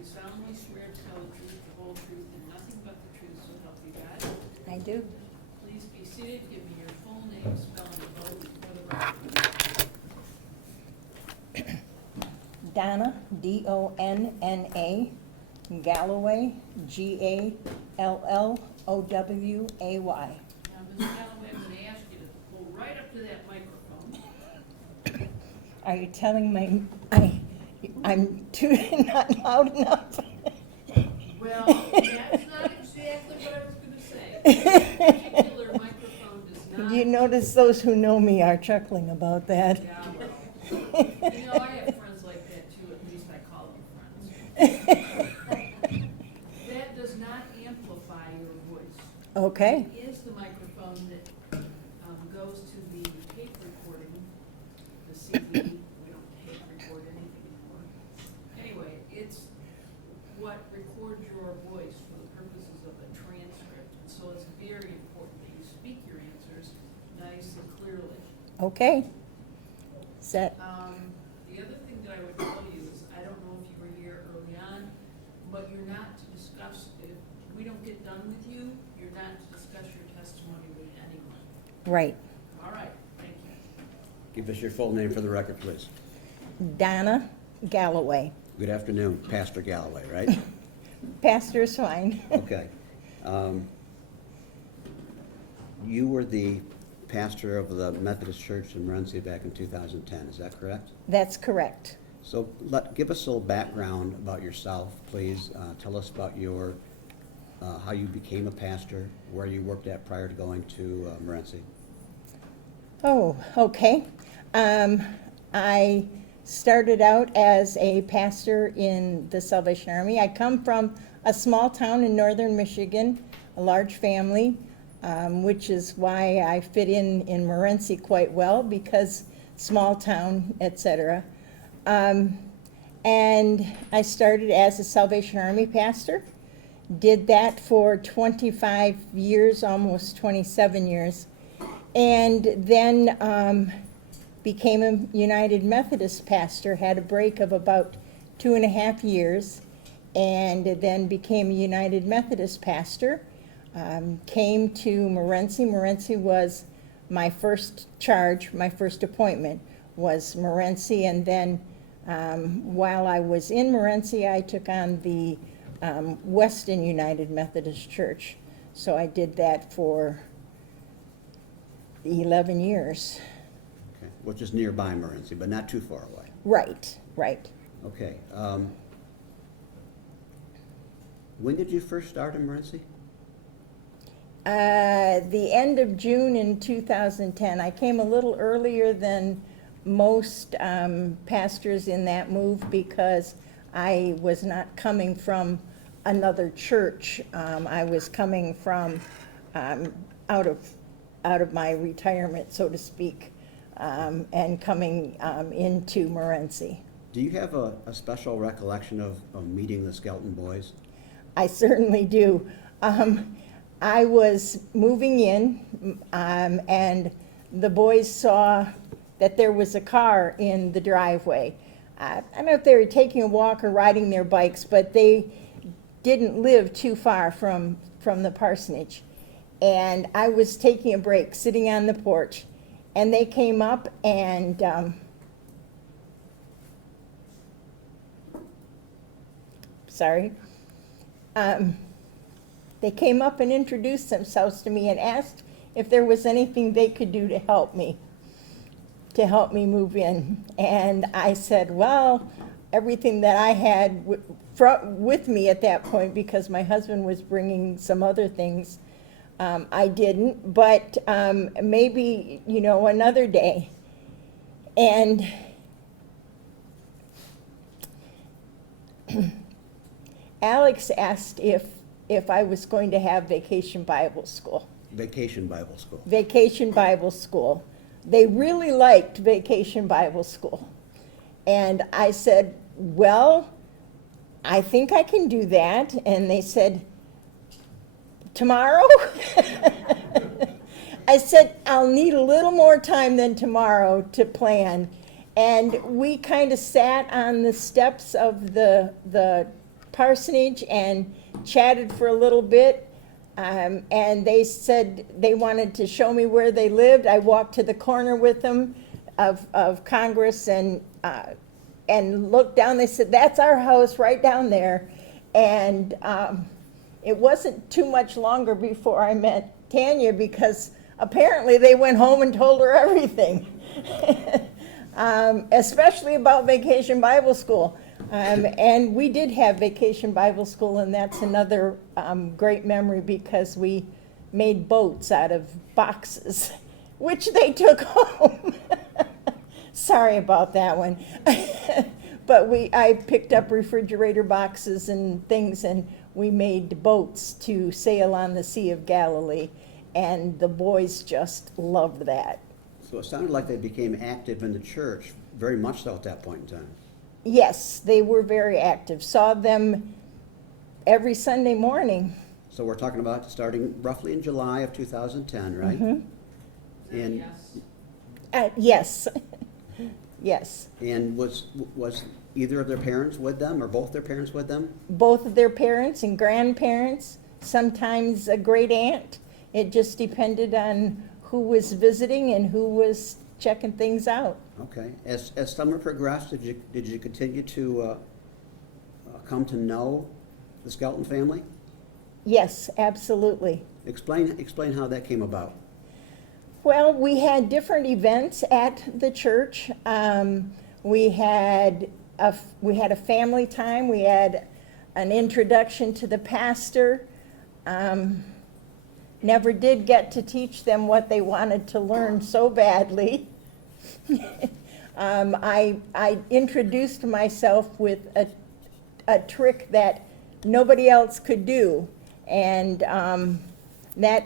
you solemnly swear to tell the truth, the whole truth, and nothing but the truth, so help you God? I do. Please be seated. Give me your full name, spelling, and vote for the record. Donna, D-O-N-N-A, Galloway, G-A-L-L-O-W-A-Y. Now, Ms. Galloway, I'm gonna ask you to go right up to that microphone. Are you telling me I'm too not loud enough? Well, that's not exactly what I was gonna say. This particular microphone does not. You notice those who know me are chuckling about that. Yeah, well, you know, I have friends like that too, at least I call them friends. That does not amplify your voice. Okay, It is the microphone that goes to the tape recording, the CD. We don't tape record anything anymore. Anyway, it's what records your voice for the purposes of a transcript. And so it's very important that you speak your answers nice and clearly. okay. Set. The other thing that I would tell you is, I don't know if you were here early on, but you're not to discuss, if we don't get done with you, you're not to discuss your testimony with anyone. Right. All right, thank you. Give us your full name for the record, please. Donna Galloway. Good afternoon, Pastor Galloway, right? Pastor is fine. Okay. You were the pastor of the Methodist Church in Morenci back in 2010, is that correct? That's correct. So give us a little background about yourself, please. Tell us about your, how you became a pastor, where you worked at prior to going to Morenci. Oh, okay. I started out as a pastor in the Salvation Army. I come from a small town in northern Michigan, a large family, which is why I fit in Morenci quite well, because small town, etc. And I started as a Salvation Army pastor. Did that for 25 years, almost 27 years. And then became a United Methodist pastor, had a break of about 2.5 years, and then became a United Methodist pastor. Came to Morenci. Morenci was my first charge, my first appointment was Morenci, and then while I was in Morenci, I took on the Weston United Methodist Church. So I did that for 11 years. Okay. Which is nearby Morenci, but not too far away. Right, right. Okay. When did you first start in Morenci? The end of June in 2010. I came a little earlier than most pastors in that move because I was not coming from another church. I was coming from out of my retirement, so to speak, and coming into Morenci. Do you have a special recollection of meeting the Skelton boys? I certainly do. I was moving in, and the boys saw that there was a car in the driveway. I don't know if they were taking a walk or riding their bikes, but they didn't live too far from the parsonage. And I was taking a break, sitting on the porch, and they came up and they came up and introduced themselves to me and asked if there was anything they could do to help me move in. And I said, well, everything that I had with me at that point, because my husband was bringing some other things, I didn't, but maybe, another day. And Alex asked if I was going to have Vacation Bible School. Vacation Bible School. Vacation Bible School. They really liked Vacation Bible School. And I said, well, I think I can do that. And they said, tomorrow? I said, I'll need a little more time than tomorrow to plan. And we kind of sat on the steps of the parsonage and chatted for a little bit. And they said they wanted to show me where they lived. I walked to the corner with them of Congress and looked down. They said, "That's our house right down there." And it wasn't too much longer before I met Tanya, because apparently they went home and told her everything, especially about Vacation Bible School. And we did have Vacation Bible School, and that's another great memory, because we made boats out of boxes, which they took home. Sorry about that one. But I picked up refrigerator boxes and things, and we made boats to sail on the Sea of Galilee, and the boys just loved that. So it sounded like they became active in the church, very much so at that point in time. Yes, they were very active. Saw them every Sunday morning. So we're talking about starting roughly in July of 2010, right? Mm-hmm. And Yes. Yes. Yes. and was either of their parents with them, or both their parents with them? Both of their parents and grandparents, sometimes a great aunt. It just depended on who was visiting and who was checking things out. Okay. As summer progressed, did you continue to come to know the Skelton family? Yes, absolutely. Explain how that came about. Well, we had different events at the church. We had a family time. We had an introduction to the pastor. Never did get to teach them what they wanted to learn so badly. I introduced myself with a trick that nobody else could do, and that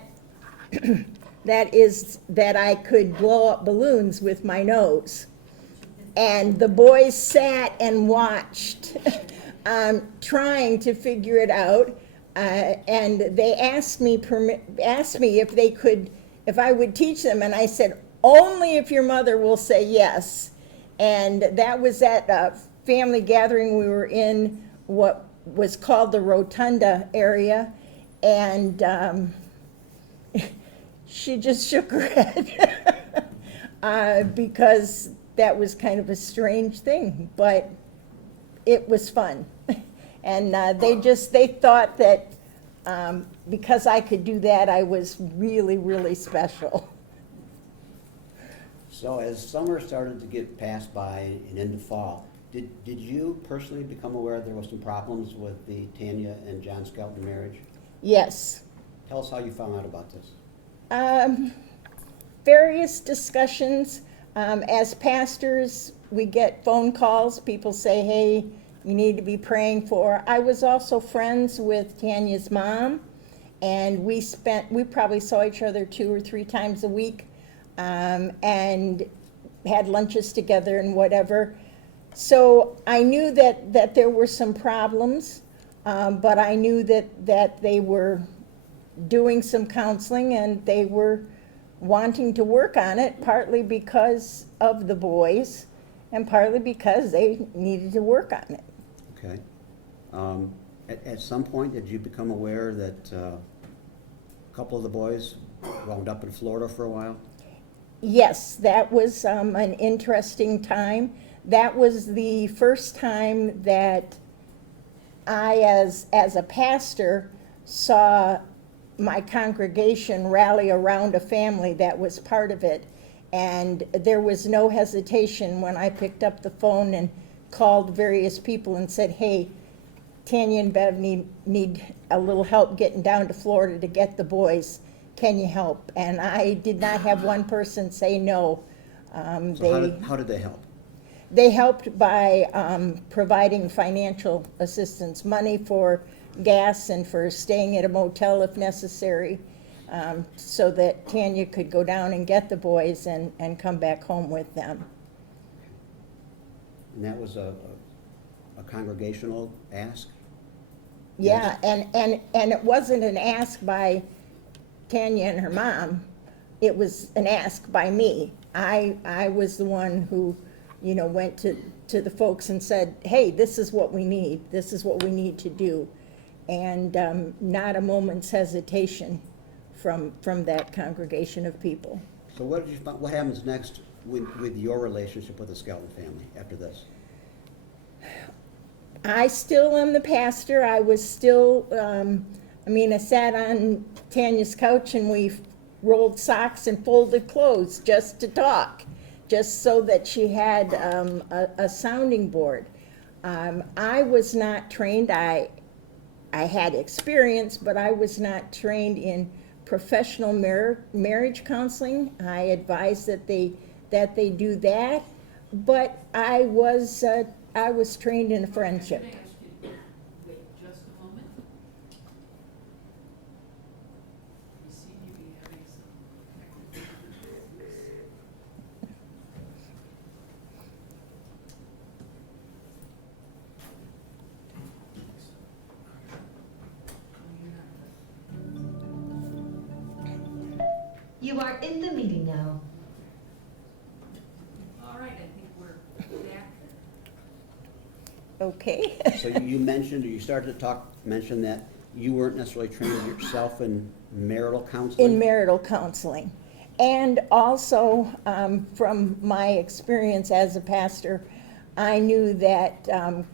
is that I could blow up balloons with my nose. And the boys sat and watched, trying to figure it out. And they asked me if I would teach them, and I said, only if your mother will say yes. And that was at a family gathering. We were in what was called the Rotunda area, and she just shook her head because that was kind of a strange thing, but it was fun. And they thought that because I could do that, I was really, really special. So as summer started to get passed by and into fall, did you personally become aware there was some problems with the Tanya and John Skelton marriage? Yes. Tell us how you found out about this. Various discussions. As pastors, we get phone calls. People say, hey, you need to be praying for. I was also friends with Tanya's mom, and we probably saw each other 2 or 3 times a week, and had lunches together and whatever. So I knew that there were some problems, but I knew that they were doing some counseling, and they were wanting to work on it, partly because of the boys and partly because they needed to work on it. Okay. At some point, did you become aware that a couple of the boys wound up in Florida for a while? Yes, that was an interesting time. That was the first time that I, as a pastor, saw my congregation rally around a family that was part of it. And there was no hesitation when I picked up the phone and called various people and said, hey, Tanya and Bev need a little help getting down to Florida to get the boys. Can you help? And I did not have one person say no. So how did they help? They helped by providing financial assistance, money for gas and for staying at a motel if necessary, so that Tanya could go down and get the boys and come back home with them. And that was a congregational ask? Yeah, and it wasn't an ask by Tanya and her mom. It was an ask by me. I was the one who, went to to the folks and said, hey, this is what we need, this is what we need to do. And not a moment's hesitation from that congregation of people. So what happens next with your relationship with the Skelton family after this? I still am the pastor. I was still, I sat on Tanya's couch and we rolled socks and folded clothes just to talk, just so that she had a sounding board. I was not trained. I had experience, but I was not trained in professional marriage counseling. I advise that they do that, but I was trained in friendship. Can I ask you to wait just a moment? You seem to be having some technical difficulties. You are in the meeting now. All right, I think we're back. Okay. So you mentioned, or you started to mention that you weren't necessarily trained yourself in marital counseling? In marital counseling. And also, from my experience as a pastor, I knew that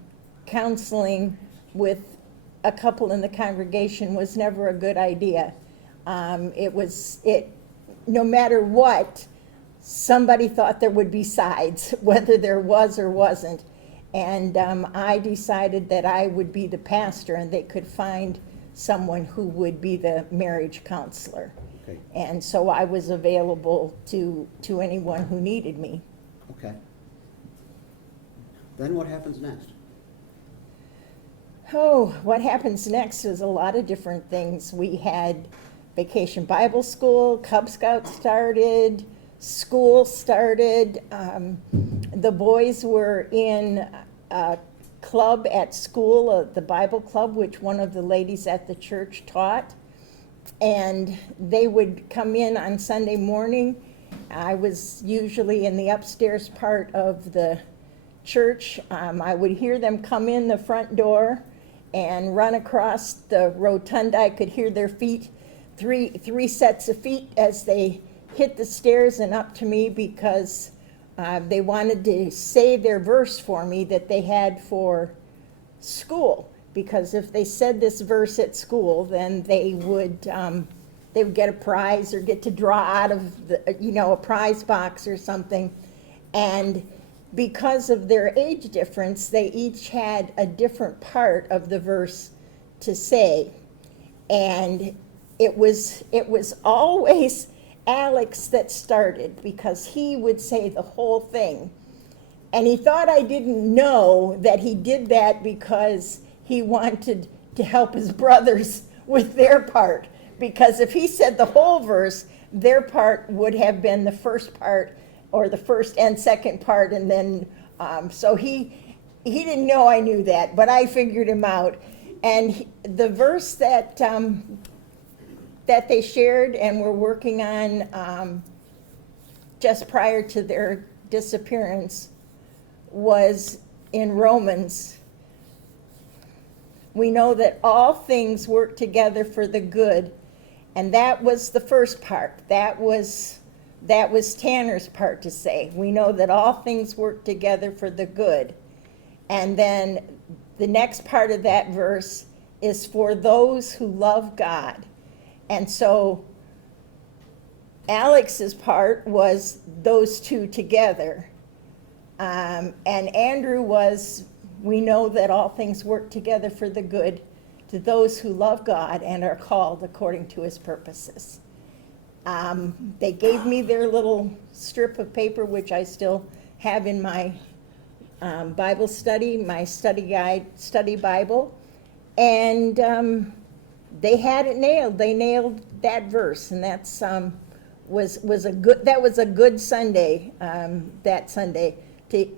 counseling with a couple in the congregation was never a good idea. No matter what, somebody thought there would be sides, whether there was or wasn't. And I decided that I would be the pastor and they could find someone who would be the marriage counselor. Okay. And so I was available to anyone who needed me. Okay. Then what happens next? Oh, what happens next is a lot of different things. We had Vacation Bible School, Cub Scouts started, school started. The boys were in a club at school, the Bible club, which one of the ladies at the church taught. And they would come in on Sunday morning. I was usually in the upstairs part of the church. I would hear them come in the front door and run across the rotunda. I could hear their feet, three sets of feet as they hit the stairs and up to me, because they wanted to say their verse for me that they had for school. Because if they said this verse at school, then they would get a prize or get to draw out of a prize box or something. And because of their age difference, they each had a different part of the verse to say. And it was always Alex that started, because he would say the whole thing. And he thought I didn't know that he did that because he wanted to help his brothers with their part. Because if he said the whole verse, their part would have been the first part, or the first and second part, and then, so he didn't know I knew that, but I figured him out. And the verse that they shared and were working on just prior to their disappearance was in Romans. We know that all things work together for the good, and that was the first part. That was Tanner's part to say. We know that all things work together for the good. And then the next part of that verse is for those who love God. And so Alex's part was those two together. And Andrew was, we know that all things work together for the good to those who love God and are called according to his purposes. They gave me their little strip of paper, which I still have in my Bible study, my study guide, study Bible, and they had it nailed. They nailed that verse, and that's was a good Sunday. That Sunday,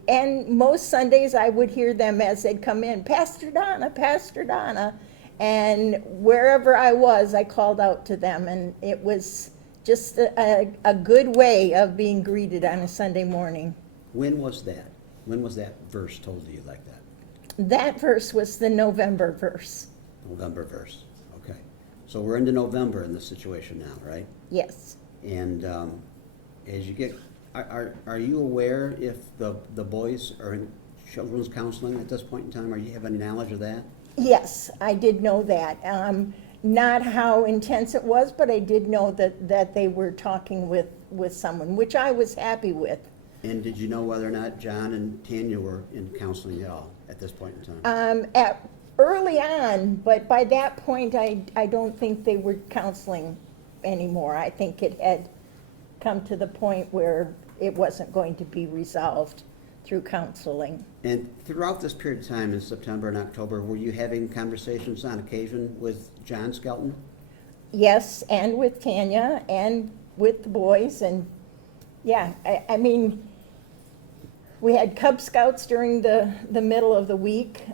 and most Sundays I would hear them as they'd come in, Pastor Donna, Pastor Donna, and wherever I was, I called out to them, and it was just a good way of being greeted on a Sunday morning. When was that? When was that verse told to you like that? That verse was the November verse. November verse, okay. So we're into November in this situation now, right? Yes. And as you get, are you aware if the boys are in children's counseling at this point in time? Or you have any knowledge of that? Yes, I did know that. Not how intense it was, but I did know that they were talking with someone, which I was happy with. And did you know whether or not John and Tanya were in counseling at all at this point in time? Early on, but by that point, I don't think they were counseling anymore. I think it had come to the point where it wasn't going to be resolved through counseling. And throughout this period of time in September and October, were you having conversations on occasion with John Skelton? Yes, and with Tanya and with the boys, and yeah, I mean, we had Cub Scouts during the middle of the week,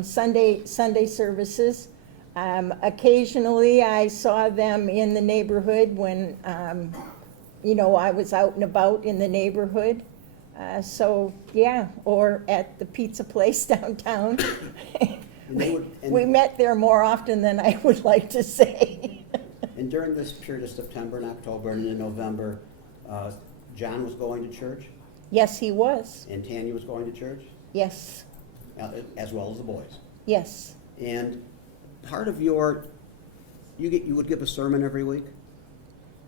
Sunday services. Occasionally, I saw them in the neighborhood when, I was out and about in the neighborhood. So, yeah, or at the pizza place downtown. We met there more often than I would like to say. And during this period of September and October and in November, John was going to church? Yes, he was. And Tanya was going to church? Yes, As well as the boys? yes. And part of you would give a sermon every week?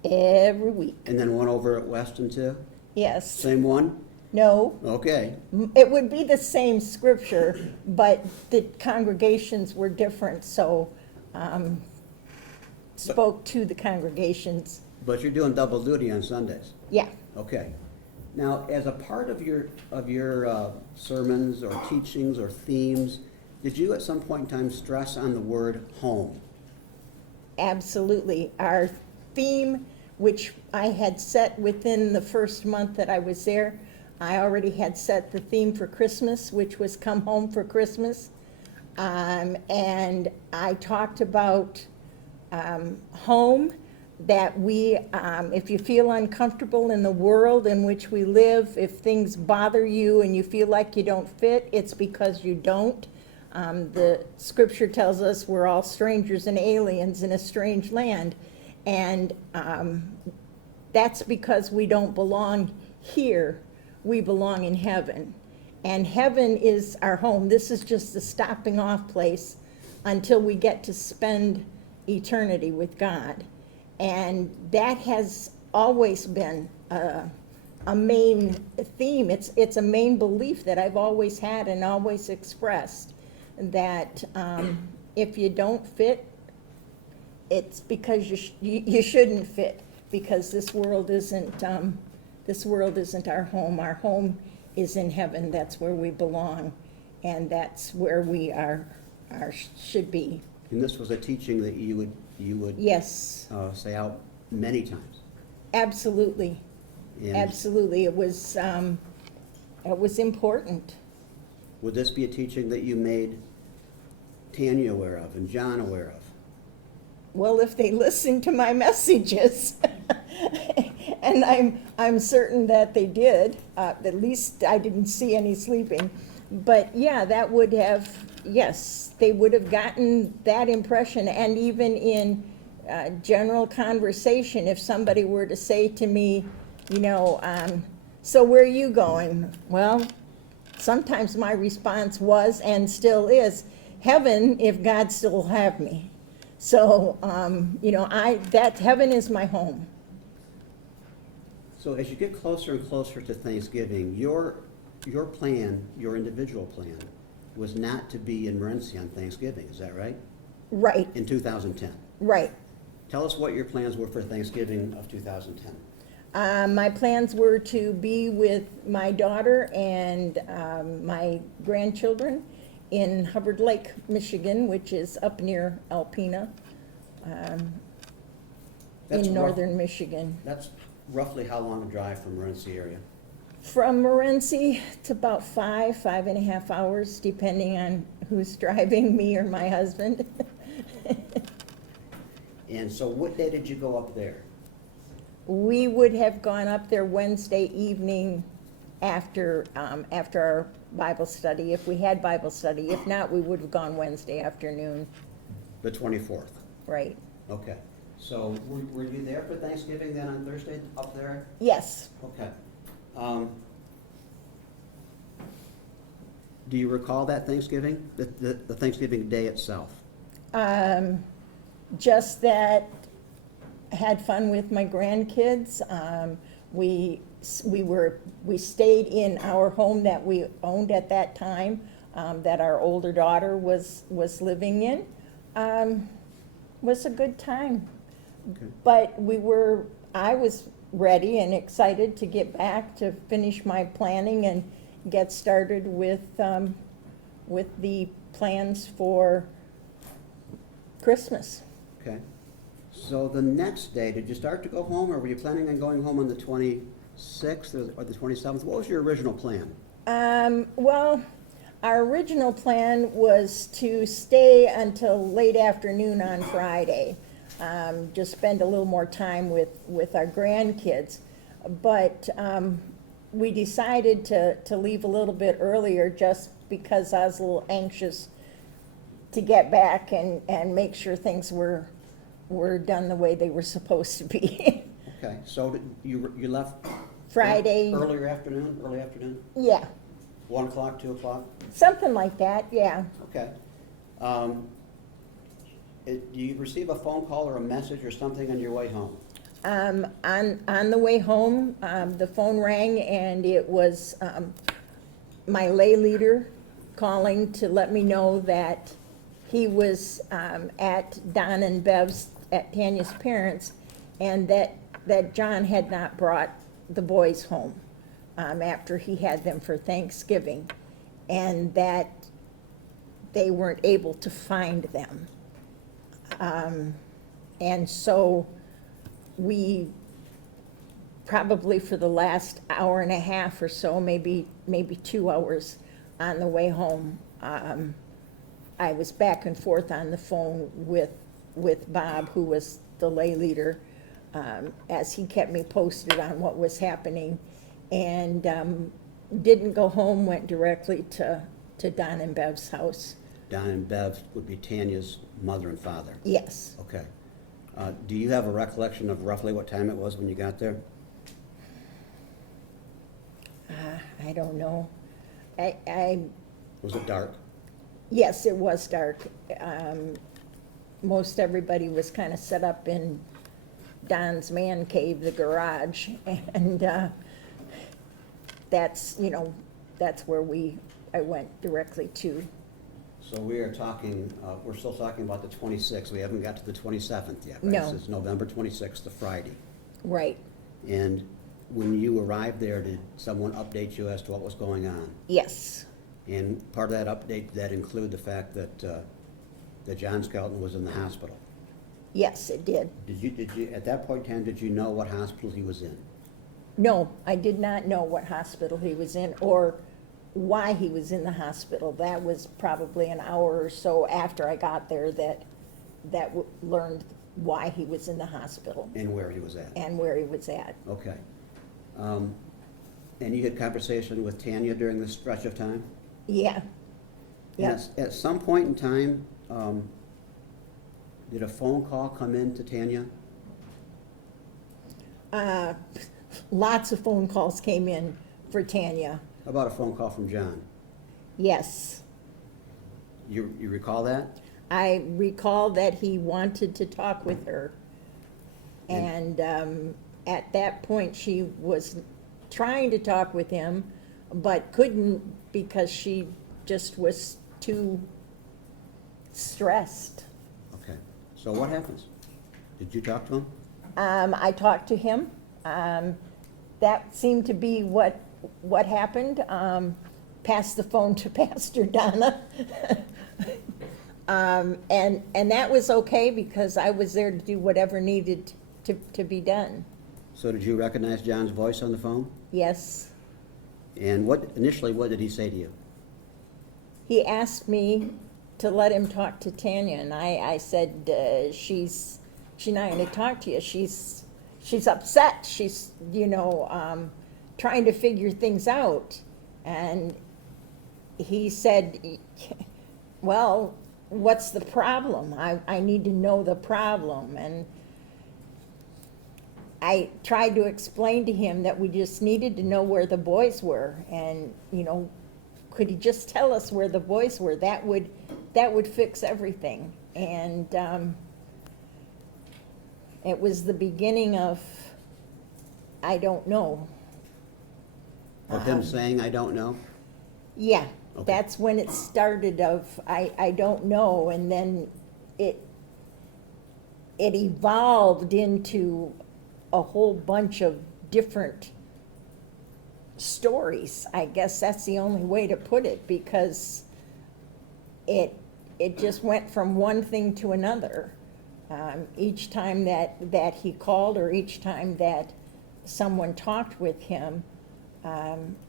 Every week, And then one over at Weston too? yes. Same one? No, Okay. it would be the same scripture, but the congregations were different, so spoke to the congregations. But you're doing double duty on Sundays? Yeah, Okay. Now, as a part of your sermons or teachings or themes, did you at some point in time stress on the word home? absolutely. Our theme, which I had set within the first month that I was there, I already had set the theme for Christmas, which was Come Home for Christmas. And I talked about home, that we, if you feel uncomfortable in the world in which we live, if things bother you and you feel like you don't fit, it's because you don't. The scripture tells us we're all strangers and aliens in a strange land. And that's because we don't belong here. We belong in heaven. And heaven is our home. This is just the stopping off place until we get to spend eternity with God. And that has always been a main theme. It's a main belief that I've always had and always expressed, that if you don't fit, it's because you shouldn't fit, because this world isn't our home. Our home is in heaven. That's where we belong, and that's where we should be. And this was a teaching that you would Yes, say out many times. absolutely, And absolutely. It was important. would this be a teaching that you made Tanya aware of and John aware of? Well, if they listen to my messages, and I'm certain that they did, at least I didn't see any sleeping. But yeah, that would have, yes, they would have gotten that impression. And even in general conversation, if somebody were to say to me, so where are you going? Well, sometimes my response was, and still is, heaven, if God still will have me. So, that heaven is my home. So as you get closer and closer to Thanksgiving, your plan, your individual plan, was not to be in Morenci on Thanksgiving, is that right? Right, In 2010. right. Tell us what your plans were for Thanksgiving of 2010. My plans were to be with my daughter and my grandchildren in Hubbard Lake, Michigan, which is up near Alpena, That's in rough. northern Michigan. That's roughly how long a drive from Morenci area? From Morenci, it's about 5.5 hours, depending on who's driving, me or my husband. And so what day did you go up there? We would have gone up there Wednesday evening after our Bible study, if we had Bible study. If not, we would have gone Wednesday afternoon, The 24th. right? Okay. So were you there for Thanksgiving then on Thursday up there? Yes. Okay. Do you recall that Thanksgiving, the Thanksgiving day itself? Just that I had fun with my grandkids. We stayed in our home that we owned at that time, that our older daughter was living in. Was a good time. Okay. But I was ready and excited to get back to finish my planning and get started with the plans for Christmas. Okay. So the next day, did you start to go home, or were you planning on going home on the 26th or the 27th? What was your original plan? Well, our original plan was to stay until late afternoon on Friday, just spend a little more time with our grandkids. But we decided to leave a little bit earlier just because I was a little anxious to get back and make sure things were done the way they were supposed to be. Okay, so you left Friday. early afternoon? Yeah, 1 o'clock, 2 o'clock? something like that, yeah. Okay. Do you receive a phone call or a message or something on your way home? On the way home, the phone rang and it was my lay leader calling to let me know that he was at Don and Bev's, at Tanya's parents', and that John had not brought the boys home after he had them for Thanksgiving, and that they weren't able to find them. And so we probably for the last hour and a half or so, maybe 2 hours on the way home, I was back and forth on the phone with Bob, who was the lay leader, as he kept me posted on what was happening, and didn't go home, went directly to Don and Bev's house. Don and Bev would be Tanya's mother and father? Yes. Okay. Do you have a recollection of roughly what time it was when you got there? I don't know. Was it dark? Yes, it was dark. Most everybody was kind of set up in Don's man cave, the garage, and that's where I went directly to. So we are talking, we're still talking about the 26th. We haven't got to the 27th yet, right? No. This is November 26th, the Friday. Right. And when you arrived there, did someone update you as to what was going on? Yes. And part of that update, did that include the fact that John Skelton was in the hospital? Yes, it did. Did you, at that point in time, did you know what hospital he was in? No, I did not know what hospital he was in or why he was in the hospital. That was probably an hour or so after I got there that learned why he was in the hospital And where he was at? and where he was at. Okay. And you had conversation with Tanya during this stretch of time? Yeah. Yeah. Yes. At some point in time, did a phone call come in to Tanya? Lots of phone calls came in for Tanya. How about a phone call from John? Yes. You recall that? I recall that he wanted to talk with her. And at that point, she was trying to talk with him, but couldn't because she just was too stressed. Okay. So what happens? Did you talk to him? I talked to him. That seemed to be what happened. Passed the phone to Pastor Donna. And that was okay because I was there to do whatever needed to be done. So did you recognize John's voice on the phone? Yes. And initially, what did he say to you? He asked me to let him talk to Tanya, and I said, she's not going to talk to you. She's upset. She's, trying to figure things out. And he said, well, what's the problem? I need to know the problem. And I tried to explain to him that we just needed to know where the boys were. And, you know, could he just tell us where the boys were? That would fix everything. And it was the beginning of, I don't know. Of him saying, "I don't know"? Yeah, Okay. that's when it started of, I don't know, and then it evolved into a whole bunch of different stories. I guess that's the only way to put it, because it just went from one thing to another. Each time that he called, or each time that someone talked with him,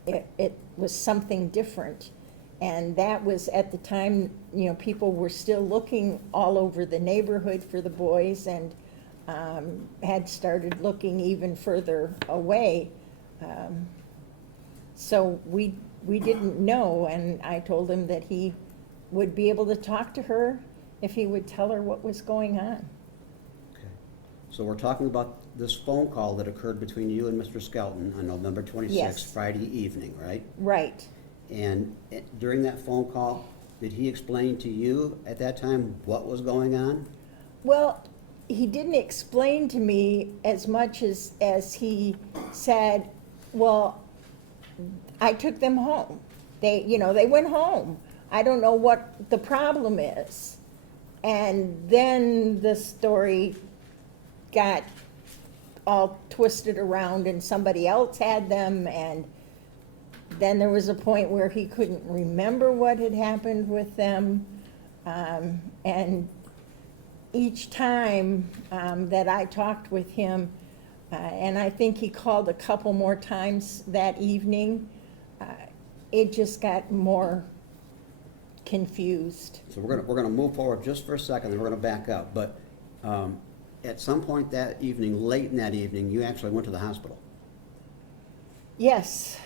it was something different. And that was at the time, you know, people were still looking all over the neighborhood for the boys, and had started looking even further away. So we didn't know, and I told him that he would be able to talk to her if he would tell her what was going on. Okay. So we're talking about this phone call that occurred between you and Mr. Skelton on November 26th, Yes. Friday evening, right? Right. And during that phone call, did he explain to you at that time what was going on? Well, he didn't explain to me as much as he said, well, I took them home. They went home. I don't know what the problem is. And then the story got all twisted around, and somebody else had them, and then there was a point where he couldn't remember what had happened with them. And each time that I talked with him, and I think he called a couple more times that evening, it just got more confused. So we're gonna move forward just for a second, and we're gonna back up. But at some point that evening, late in that evening, you actually went to the hospital. Yes.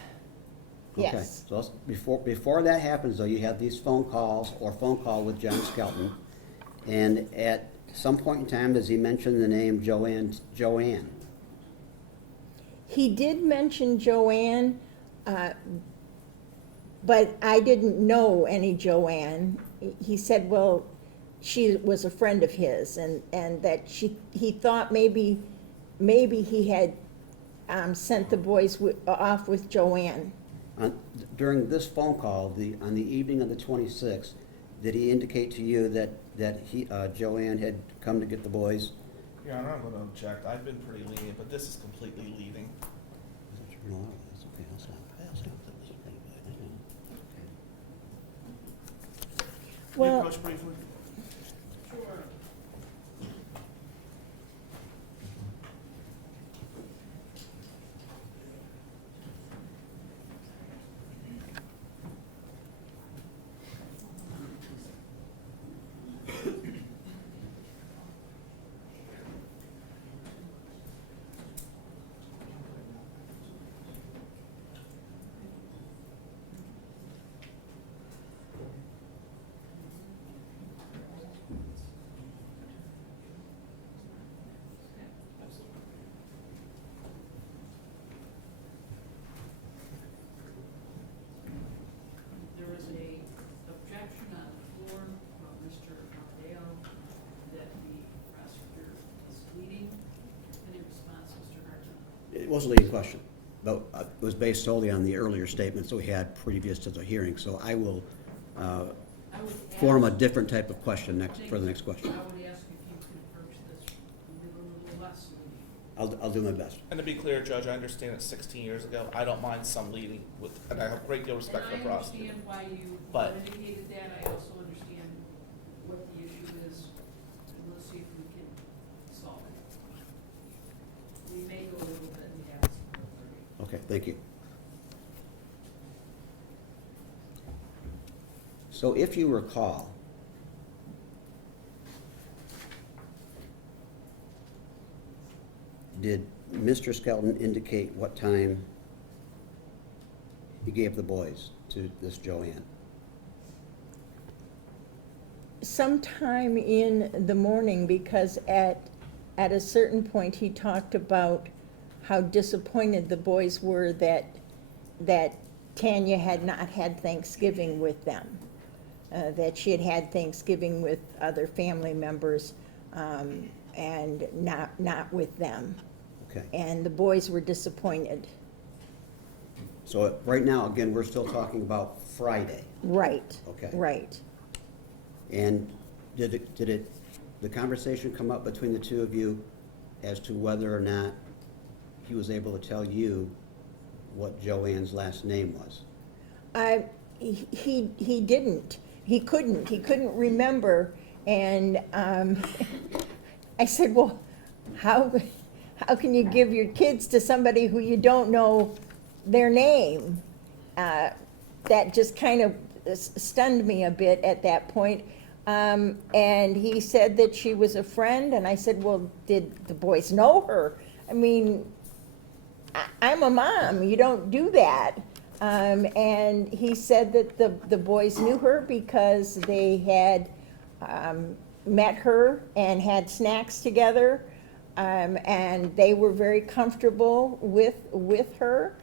Okay. Yes. So before that happens, though, you had these phone calls or phone call with John Skelton, and at some point in time, does he mention the name Joanne? He did mention Joanne, but I didn't know any Joanne. He said, well, she was a friend of his, and that he thought maybe he had sent the boys off with Joanne. During this phone call, on the evening of the 26th, did he indicate to you that Joanne had come to get the boys? Your Honor, I'm going to object. I've been pretty lenient, but this is completely leading. No, that's okay. That's not fast. That's pretty good. Can you Well, approach briefly? Sure. There was a objection on the floor from Mr. Mondale that the prosecutor is leading. Any response, Mr. Hartman? It wasn't a leading question, but it was based solely on the earlier statements that we had previous to the hearing. So I will I would form a ask- different type of question for the next question. I would ask if you could approach this with a little less leading. I'll do my best. And to be clear, Judge, I understand it's 16 years ago. I don't mind some leading with, and I have a great deal of respect for the And I prosecutor. understand why you But- indicated that. I also understand what the issue is. And let's see if we can solve it. We may go a little bit in the absence of Okay, thank you. So if you recall, did Mr. Skelton indicate what time you gave the boys to this Joanne? Sometime in the morning, because at a certain point, he talked about how disappointed the boys were that Tanya had not had Thanksgiving with them, that she had had Thanksgiving with other family members, and not with them. Okay. And the boys were disappointed. So right now, again, we're still talking about Friday. Right. Okay. Right. And did the conversation come up between the two of you as to whether or not he was able to tell you what Joanne's last name was? He didn't. He couldn't remember. And I said, well, how can you give your kids to somebody who you don't know their name? That just kind of stunned me a bit at that point. And he said that she was a friend, and I said, well, did the boys know her? I mean, I'm a mom, you don't do that. And he said that the boys knew her because they had met her and had snacks together, and they were very comfortable with her.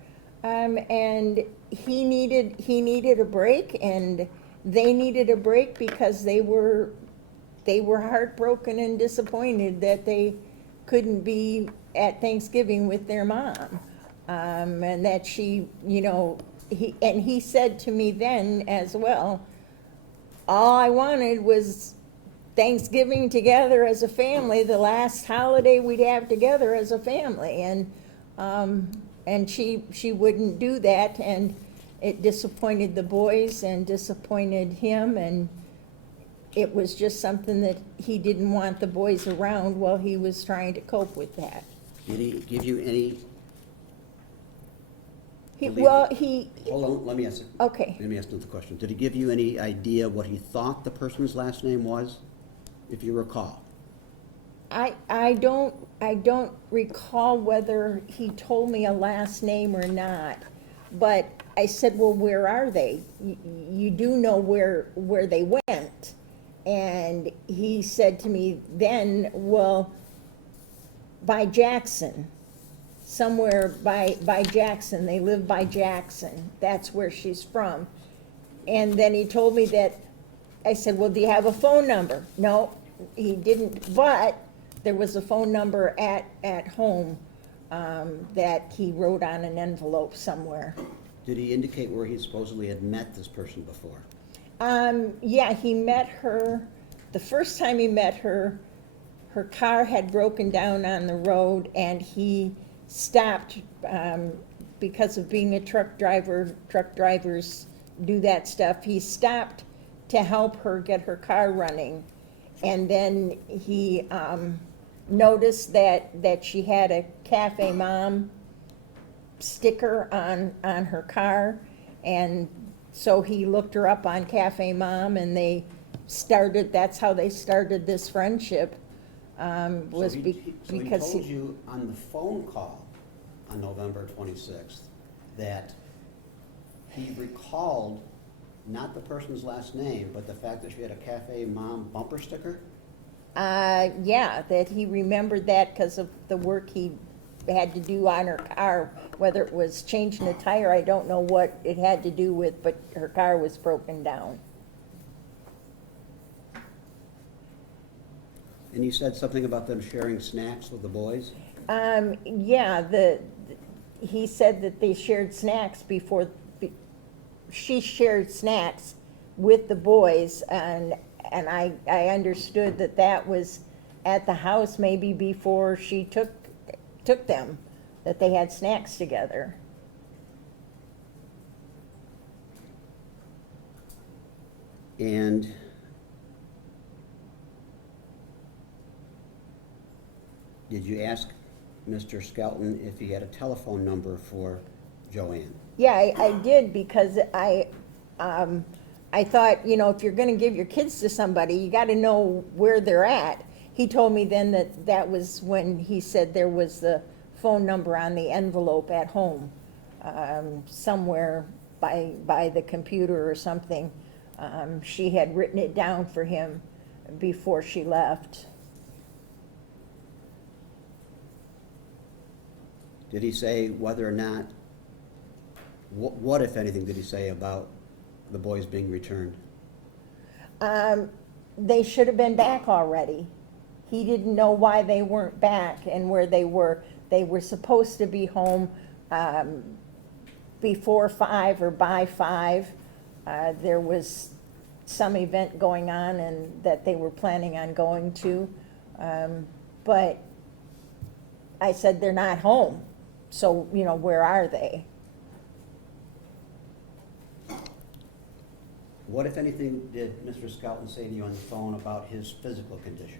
And he needed a break, and they needed a break because they were heartbroken and disappointed that they couldn't be at Thanksgiving with their mom. And that she, he said to me then as well, all I wanted was Thanksgiving together as a family, the last holiday we'd have together as a family. And she wouldn't do that, and it disappointed the boys and disappointed him, and it was just something that he didn't want the boys around while he was trying to cope with that. Did he give you any? Hold on, let me ask. Okay. Let me ask another question. Did he give you any idea what he thought the person's last name was, if you recall? I don't recall whether he told me a last name or not, but I said, well, where are they? You do know where they went. And he said to me then, well, by Jackson, somewhere by Jackson. They live by Jackson. That's where she's from. And then he told me that, I said, well, do you have a phone number? No, he didn't, but there was a phone number at home that he wrote on an envelope somewhere. Did he indicate where he supposedly had met this person before? Yeah, he met her, the first time he met her, her car had broken down on the road, and he stopped, because of being a truck driver, truck drivers do that stuff. He stopped to help her get her car running. And then he noticed that she had a Cafe Mom sticker on her car. And so he looked her up on Cafe Mom, and that's how they started this friendship. Was so because he told you on the phone call on November 26th that he recalled not the person's last name, but the fact that she had a Cafe Mom bumper sticker? Yeah, that he remembered that because of the work he had to do on her car, whether it was changing a tire, I don't know what it had to do with, but her car was broken down. And you said something about them sharing snacks with the boys? Yeah, he said that they shared snacks she shared snacks with the boys, and I understood that was at the house maybe before she took them, that they had snacks together. And did you ask Mr. Skelton if he had a telephone number for Joanne? Yeah, I did, because I thought, if you're gonna give your kids to somebody, you gotta know where they're at. He told me then that was when he said there was the phone number on the envelope at home, somewhere by the computer or something. She had written it down for him before she left. Did he say whether or not, what if anything did he say about the boys being returned? They should have been back already. He didn't know why they weren't back and where they were. They were supposed to be home before 5 or by 5. There was some event going on and that they were planning on going to. But I said, they're not home. So, where are they? What, if anything, did Mr. Skelton say to you on the phone about his physical condition?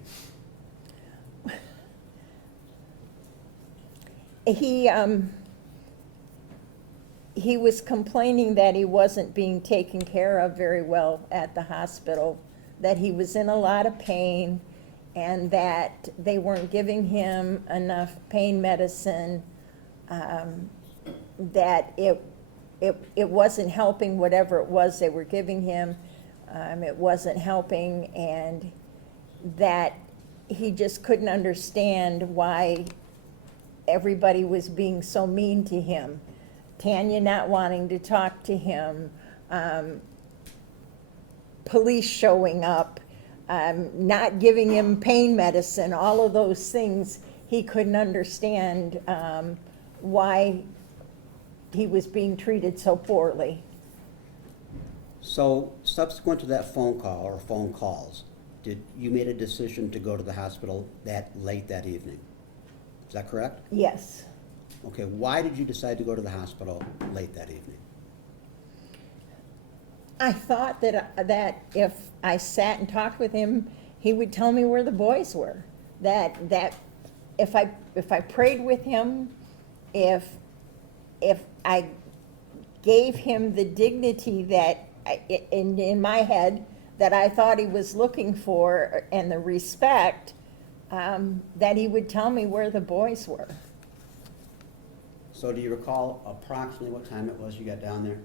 He was complaining that he wasn't being taken care of very well at the hospital, that he was in a lot of pain, and that they weren't giving him enough pain medicine, that it wasn't helping whatever it was they were giving him. It wasn't helping, and that he just couldn't understand why everybody was being so mean to him. Tanya not wanting to talk to him, police showing up, not giving him pain medicine, all of those things. He couldn't understand why he was being treated so poorly. So subsequent to that phone call or phone calls, did you made a decision to go to the hospital that late that evening? Is that correct? Yes. Okay, why did you decide to go to the hospital late that evening? I thought that if I sat and talked with him, he would tell me where the boys were. That if I prayed with him, if I gave him the dignity that in my head that I thought he was looking for, and the respect, that he would tell me where the boys were. So do you recall approximately what time it was you got down there?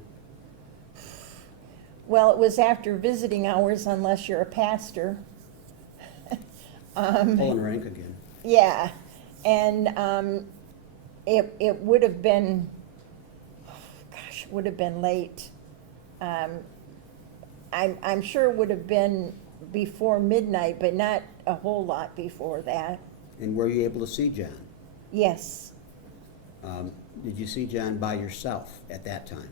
Well, it was after visiting hours, unless you're a pastor. Pulling rank again. Yeah, and it would have been, would have been late. I'm sure it would have been before midnight, but not a whole lot before that. And were you able to see John? Yes. Did you see John by yourself at that time?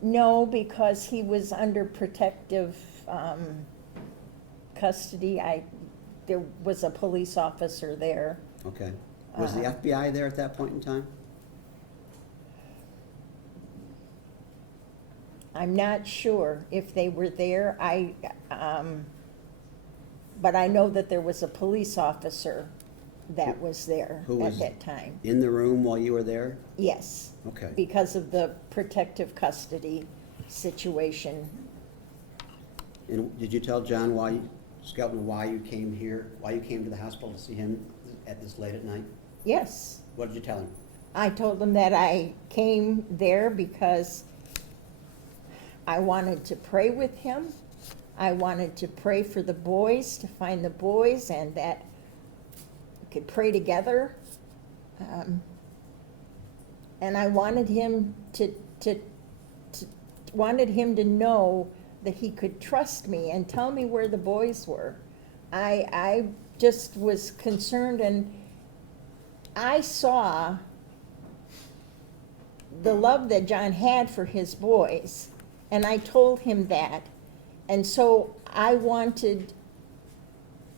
No, because he was under protective custody. There was a police officer there. Okay. Was the FBI there at that point in time? I'm not sure if they were there. But I know that there was a police officer that was there Who at was that time. in the room while you were there? Yes. Okay. Because of the protective custody situation. And did you tell John Skelton why you came here, why you came to the hospital to see him at this late at night? Yes. What did you tell him? I told them that I came there because I wanted to pray with him. I wanted to pray for the boys, to find the boys, and that we could pray together. And I wanted him to know that he could trust me and tell me where the boys were. I just was concerned, and I saw the love that John had for his boys, and I told him that. And so I wanted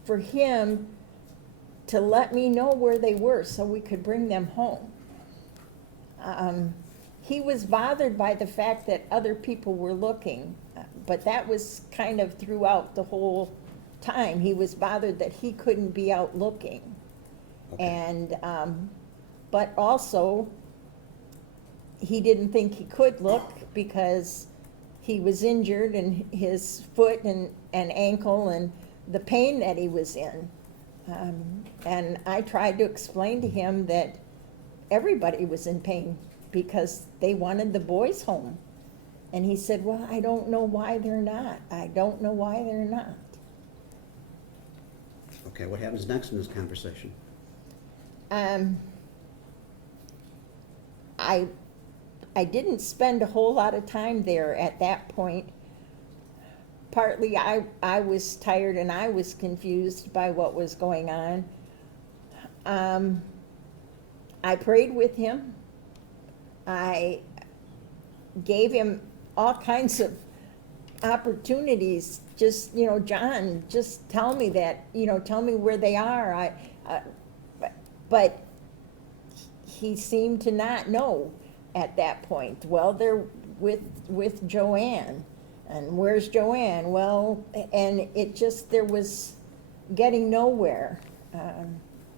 for him to let me know where they were so we could bring them home. He was bothered by the fact that other people were looking, but that was kind of throughout the whole time. He was bothered that he couldn't be out looking. Okay. And, but also, he didn't think he could look because he was injured in his foot and ankle and the pain that he was in. And I tried to explain to him that everybody was in pain because they wanted the boys home. And he said, well, I don't know why they're not. I don't know why they're not. Okay, what happens next in this conversation? I didn't spend a whole lot of time there at that point. Partly I was tired and I was confused by what was going on. I prayed with him. I gave him all kinds of opportunities. Just, John, just tell me that, tell me where they are. But he seemed to not know at that point. Well, they're with Joanne. And where's Joanne? Well, and there was getting nowhere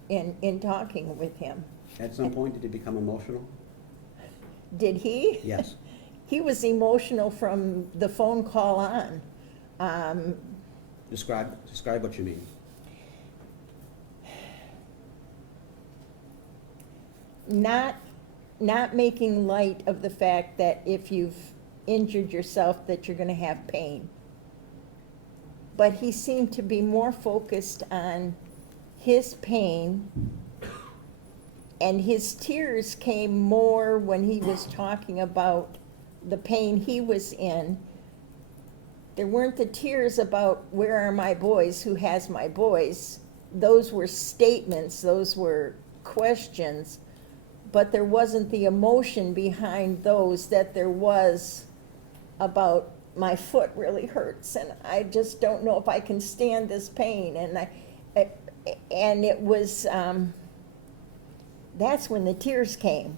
in talking with him. At some point, did he become emotional? Did he? Yes. He was emotional from the phone call on. Describe what you mean. Not making light of the fact that if you've injured yourself that you're going to have pain. But he seemed to be more focused on his pain, and his tears came more when he was talking about the pain he was in. There weren't the tears about where are my boys, who has my boys. Those were statements, those were questions, but there wasn't the emotion behind those that there was about my foot really hurts and I just don't know if I can stand this pain. And it was, that's when the tears came.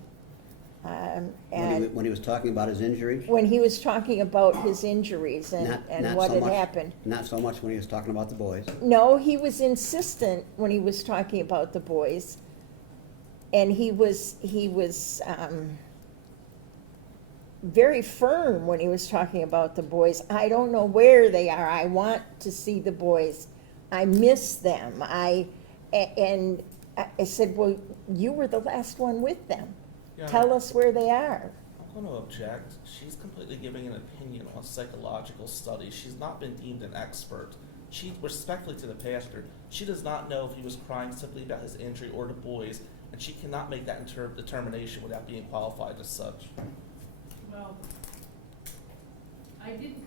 When he was talking about his injuries? When he was talking about his injuries and Not what so had much- happened. Not so much when he was talking about the boys. No, he was insistent when he was talking about the boys. And he was very firm when he was talking about the boys. I don't know where they are. I want to see the boys. I miss them. And I said, well, you were the last one with them. Yeah. Tell us where they are. I'm going to object. She's completely giving an opinion on psychological studies. She's not been deemed an expert. She, respectfully to the pastor, she does not know if he was crying simply about his injury or the boys, and she cannot make that determination without being qualified as such. Well, I didn't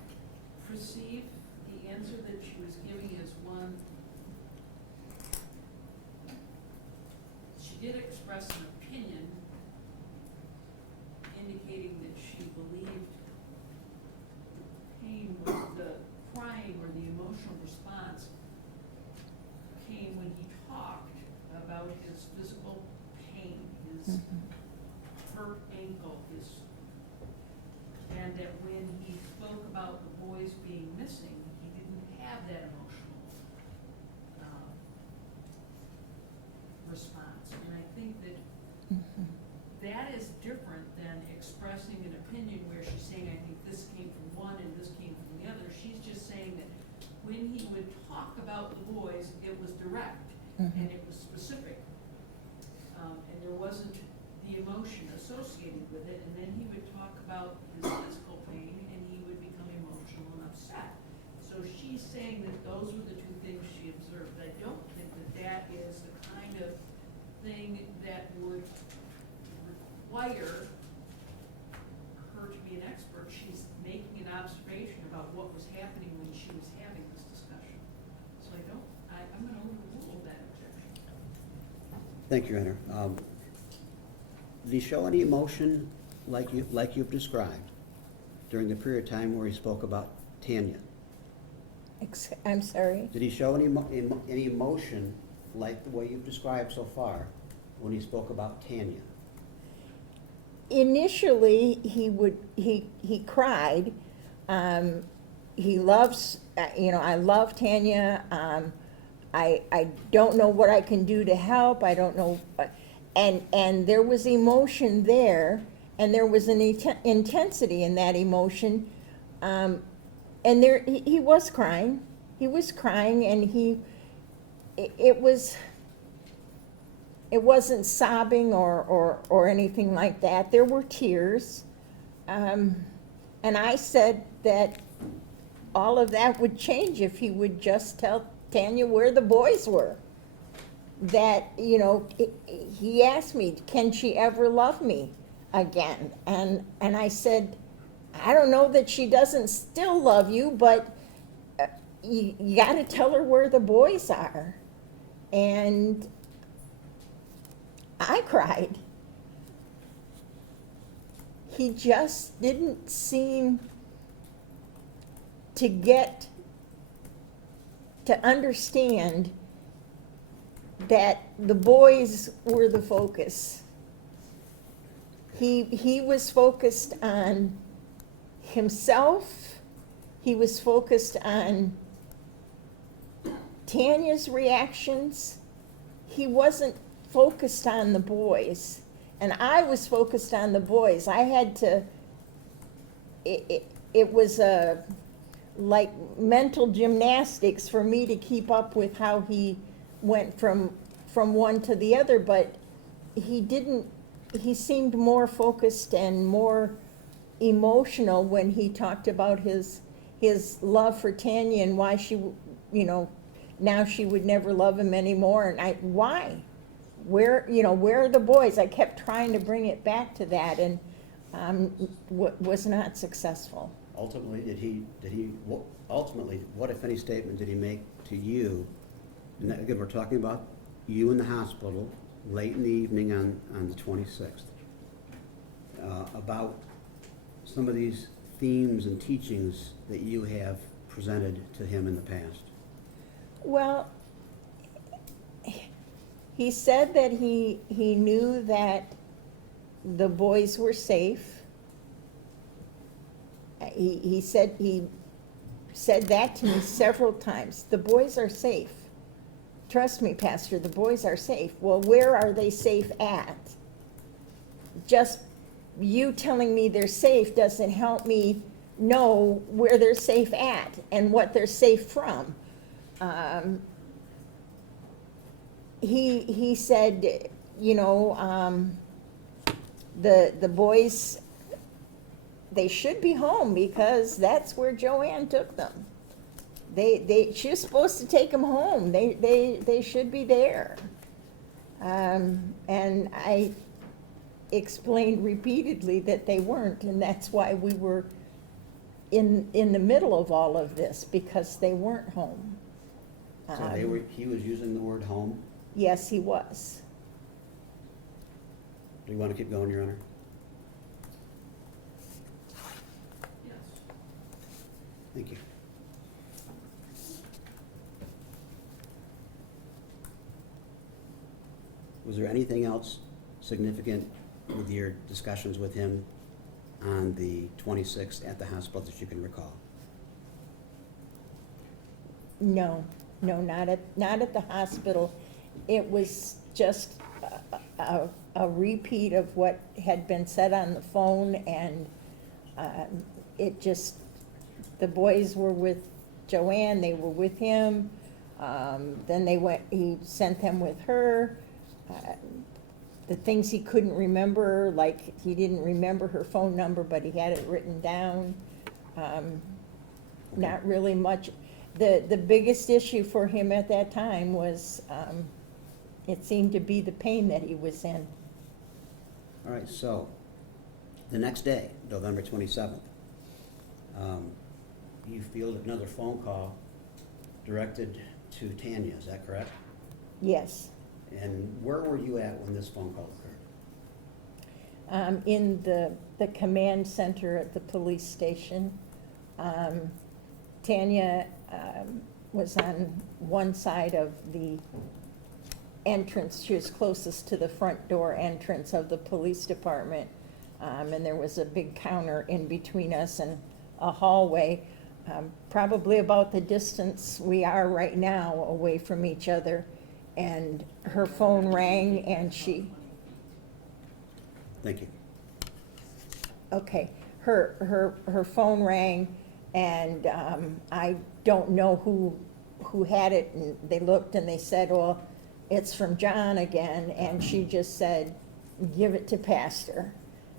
perceive the answer that she was giving as one. She did express an opinion indicating that she believed the pain was the crying or the emotional response came when he talked about his physical pain, his hurt ankle, and that when he spoke about the boys being missing, he didn't have that emotional response. And I think that that is different than expressing an opinion where she's saying, I think this came from one and this came from the other. She's just saying that when he would talk about the boys, it was direct and it was specific. And there wasn't the emotion associated with it, and then he would talk about his physical pain and he would become emotional and upset. So she's saying that those were the two things she observed. I don't think that that is the kind of thing that would require her to be an expert. She's making an observation about what was happening when she was having this discussion. So I'm going to overrule that objection. Thank you, Your Honor. Did he show any emotion like you've described during the period of time where he spoke about Tanya? I'm sorry? Did he show any emotion like the way you've described so far when he spoke about Tanya? Initially, he cried. He loves, I love Tanya. I don't know what I can do to help. I don't know. And there was emotion there, and there was an intensity in that emotion. And he was crying. He was crying, and it was it wasn't sobbing or anything like that. There were tears. And I said that all of that would change if he would just tell Tanya where the boys were. That, you know, he asked me, can she ever love me again? And I said, I don't know that she doesn't still love you, but you got to tell her where the boys are. And I cried. He just didn't seem to get to understand that the boys were the focus. He was focused on himself. He was focused on Tanya's reactions. He wasn't focused on the boys. And I was focused on the boys. I had to, it was like mental gymnastics for me to keep up with how he went from one to the other, but he seemed more focused and more emotional when he talked about his love for Tanya and why she, you know, now she would never love him anymore. And why? Where are the boys? I kept trying to bring it back to that, and was not successful. Ultimately, ultimately, what if any statement did he make to you? And that, again, we're talking about you in the hospital late in the evening on the 26th, about some of these themes and teachings that you have presented to him in the past. Well, he said that he knew that the boys were safe. He said that to me several times. The boys are safe. Trust me, Pastor, the boys are safe. Well, where are they safe at? Just you telling me they're safe doesn't help me know where they're safe at and what they're safe from. He said, you know, the boys, they should be home because that's where Joanne took them. She was supposed to take them home. They should be there. And I explained repeatedly that they weren't, and that's why we were in the middle of all of this, because they weren't home. So he was using the word home? Yes, he was. Do you want to keep going, Your Honor? Yes. Thank you. Was there anything else significant with your discussions with him on the 26th at the hospital that you can recall? No, not at the hospital. It was just a repeat of what had been said on the phone, and the boys were with Joanne, they were with him, then he sent them with her. The things he couldn't remember, like he didn't remember her phone number, but he had it written down. Not really much. The biggest issue for him at that time was, it seemed to be the pain that he was in. All right, so the next day, November 27th, you fielded another phone call directed to Tanya, is that correct? Yes. And where were you at when this phone call occurred? In the command center at the police station. Tanya was on one side of the entrance. She was closest to the front door entrance of the police department. And there was a big counter in between us and a hallway, probably about the distance we are right now away from each other. And her phone rang and she... Thank you. Okay, her phone rang, and I don't know who had it, and they looked and they said, well, it's from John again, and she just said, give it to Pastor.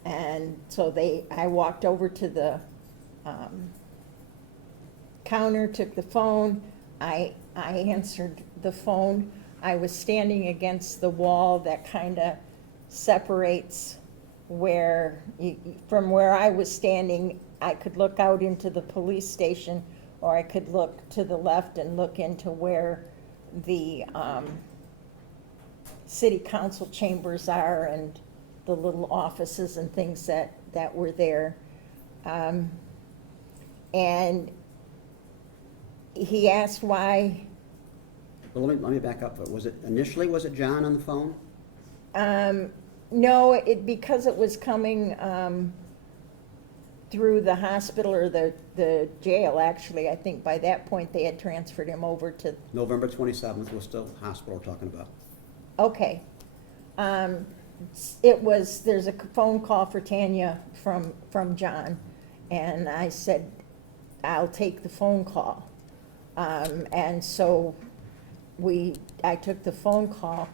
And so I walked over to the counter, took the phone, I answered the phone. I was standing against the wall that kind of separates from where I was standing. I could look out into the police station, or I could look to the left and look into where the city council chambers are and the little offices and things that were there. And he asked why. Well, let me back up. Was it John on the phone? No, because it was coming through the hospital or the jail, actually. I think by that point they had transferred him over to. November 27th was still hospital we're talking about. Okay. There's a phone call for Tanya from John, and I said, I'll take the phone call. And so I took the phone call.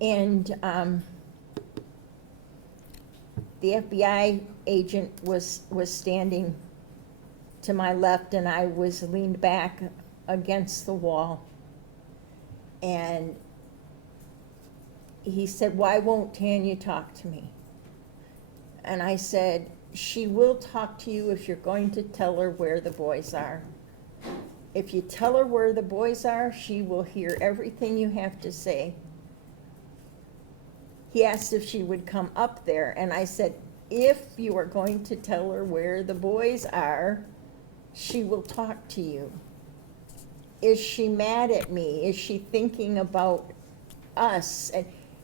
And the FBI agent was standing to my left, and I was leaned back against the wall. And he said, why won't Tanya talk to me? And I said, she will talk to you if you're going to tell her where the boys are. If you tell her where the boys are, she will hear everything you have to say. He asked if she would come up there, and I said, if you are going to tell her where the boys are, she will talk to you. Is she mad at me? Is she thinking about us?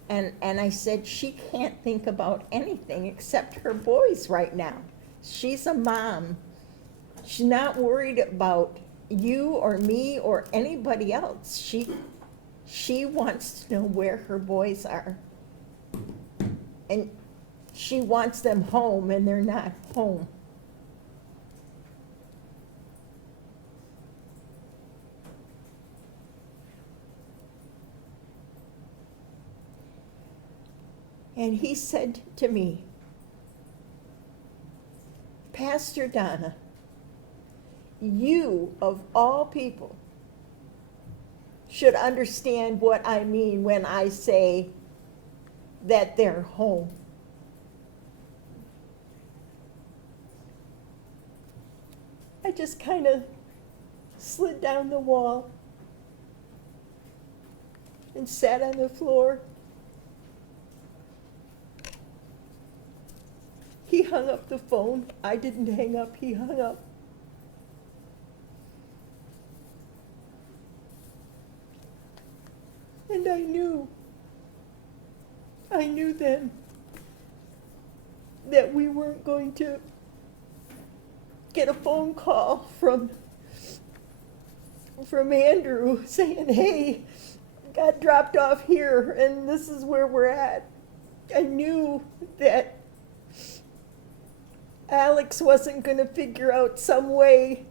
And I said, she can't think about anything except her boys right now. She's a mom. She's not worried about you or me or anybody else. She wants to know where her boys are. And she wants them home, and they're not home. And he said to me, Pastor Donna, you of all people should understand what I mean when I say that they're home. I just kind of slid down the wall and sat on the floor. He hung up the phone. I didn't hang up, he hung up. And I knew then that we weren't going to get a phone call from Andrew saying, hey, got dropped off here and this is where we're at. I knew that Alex wasn't going to figure out some way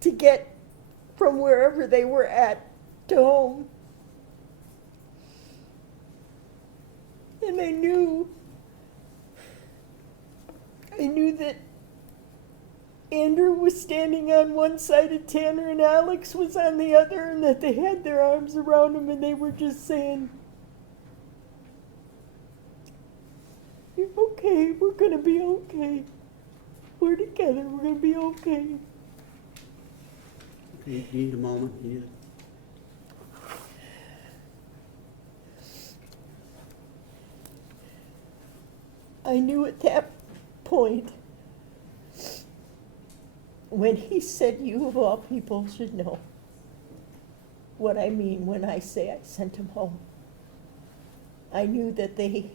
to get from wherever they were at to home. And I knew that Andrew was standing on one side of Tanner and Alex was on the other, and that they had their arms around him and they were just saying, "You're okay, we're gonna be okay. We're together, we're gonna be okay." You need a moment? You need I knew at that point, when he said, you of all people should know what I mean when I say I sent him home. I knew that they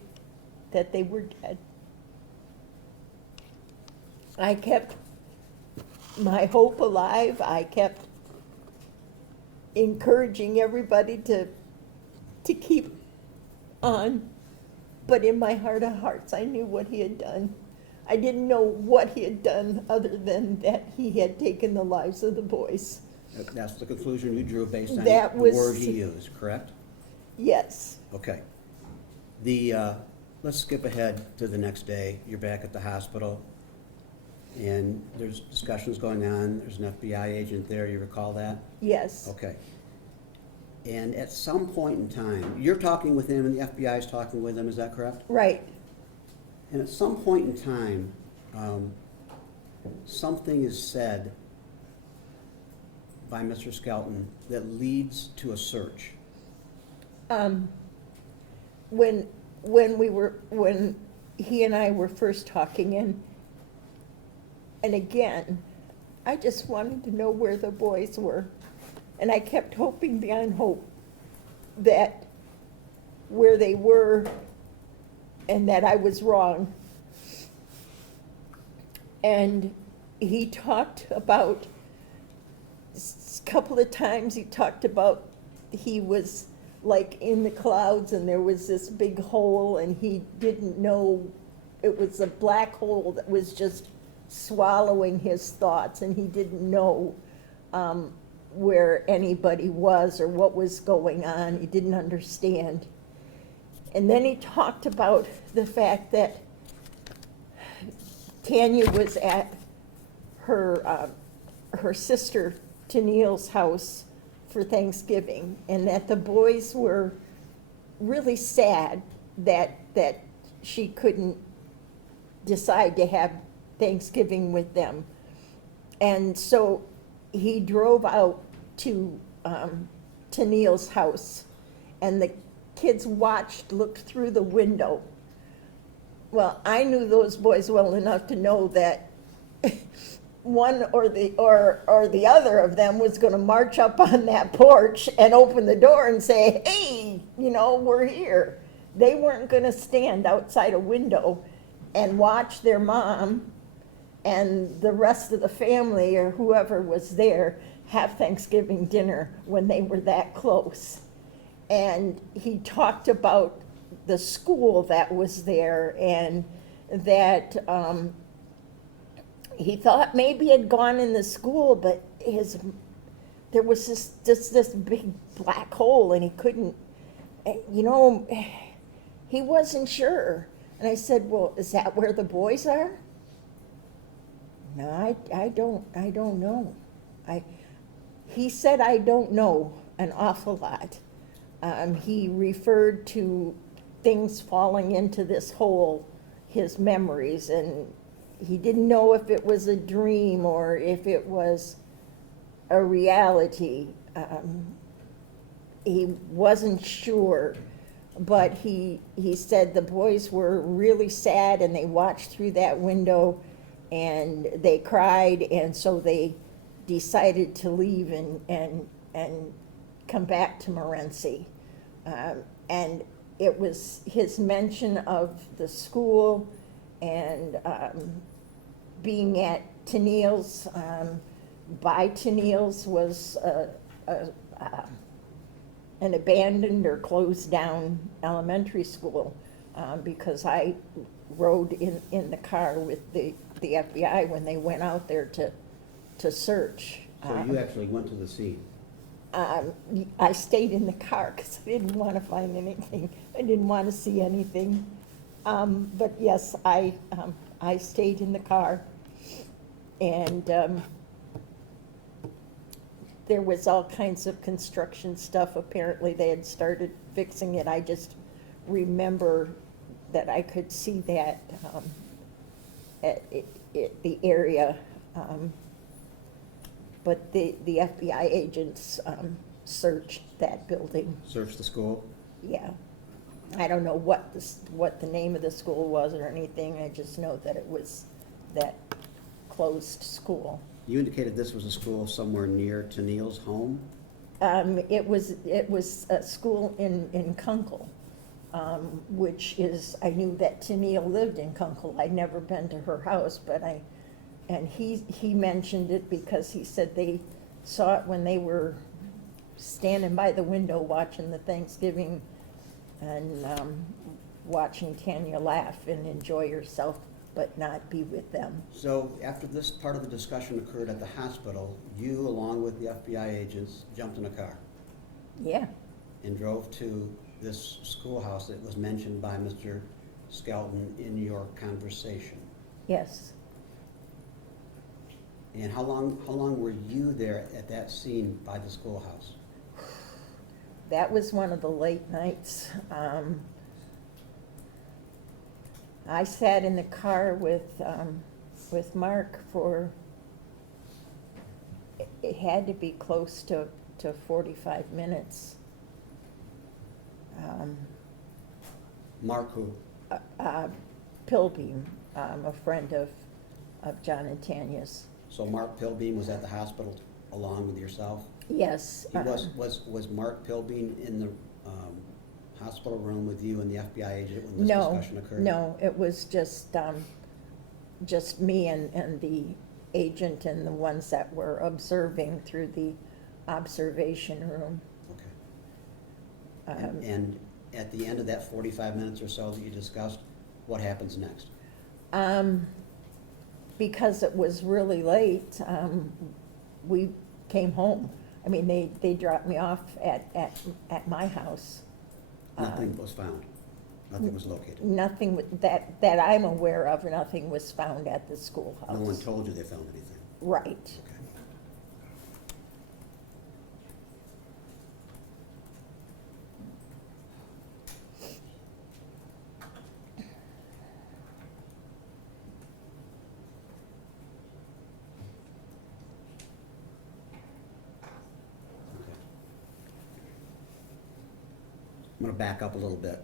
were dead. I kept my hope alive. I kept encouraging everybody to keep on But in my heart of hearts, I knew what he had done. I didn't know what he had done other than that he had taken the lives of the boys. That's the conclusion you drew based on That the was- word he used, correct? Yes, Okay. Let's skip ahead to the next day. You're back at the hospital, and there's discussions going on. There's an FBI agent there. You recall that? yes, Okay. And at some point in time, you're talking with him, and the FBI is talking with him. Is that correct? right. And at some point in time, something is said by Mr. Skelton that leads to a search. When he and I were first talking, and again, I just wanted to know where the boys were. And I kept hoping beyond hope that where they were and that I was wrong. And he talked about, a couple of times he talked about he was like in the clouds and there was this big hole and he didn't know, it was a black hole that was just swallowing his thoughts, and he didn't know where anybody was or what was going on. He didn't understand. And then he talked about the fact that Tanya was at her sister Tennille's house for Thanksgiving, and that the boys were really sad that she couldn't decide to have Thanksgiving with them. And so he drove out to Tennille's house, and the kids looked through the window. Well, I knew those boys well enough to know that one or the other of them was going to march up on that porch and open the door and say, "Hey, we're here." They weren't going to stand outside a window and watch their mom and the rest of the family or whoever was there have Thanksgiving dinner when they were that close. And he talked about the school that was there, and that he thought maybe had gone in the school, but there was this big black hole, and he couldn't, he wasn't sure. And I said, "Well, is that where the boys are?" "No, I don't know." He said, "I don't know an awful lot." He referred to things falling into this hole, his memories, and he didn't know if it was a dream or if it was a reality. He wasn't sure, but he said the boys were really sad, and they watched through that window and they cried, and so they decided to leave and come back to Morenci. And it was his mention of the school and being at Tennille's. By Tennille's was an abandoned or closed down elementary school, because I rode in the car with the FBI when they went out there to search. So you actually went to the scene? I stayed in the car because I didn't want to find anything. I didn't want to see anything. But yes, I stayed in the car, and there was all kinds of construction stuff. Apparently they had started fixing it. I just remember that I could see that at the area. But the FBI agents searched that building. Searched the school? Yeah. I don't know what the name of the school was or anything. I just know that it was that closed school. You indicated this was a school somewhere near Tennille's home? It was a school in Kunkel, which is, I knew that Tennille lived in Kunkel. I'd never been to her house, but he mentioned it because he said they saw it when they were standing by the window watching the Thanksgiving, and watching Tanya laugh and enjoy herself, but not be with them. So after this part of the discussion occurred at the hospital, you, along with the FBI agents, jumped in a car Yeah, and drove to this schoolhouse that was mentioned by Mr. Skelton in your conversation. yes. And how long were you there at that scene by the schoolhouse? That was one of the late nights. I sat in the car with Mark for, it had to be close to 45 minutes. Mark who? Pilbeam, a friend of John and Tanya's. So Mark Pilbeam was at the hospital along with yourself? Yes. He was Mark Pilbeam in the hospital room with you and the FBI agent when this discussion occurred? No, it was just me and the agent and the ones that were observing through the observation room. Okay. And at the end of that 45 minutes or so that you discussed, what happens next? Because it was really late, we came home. I mean, they dropped me off at my house. Nothing was found? Nothing was located? Nothing that I'm aware of, nothing was found at the schoolhouse. No one told you they found anything? Right. Okay. I'm going to back up a little bit.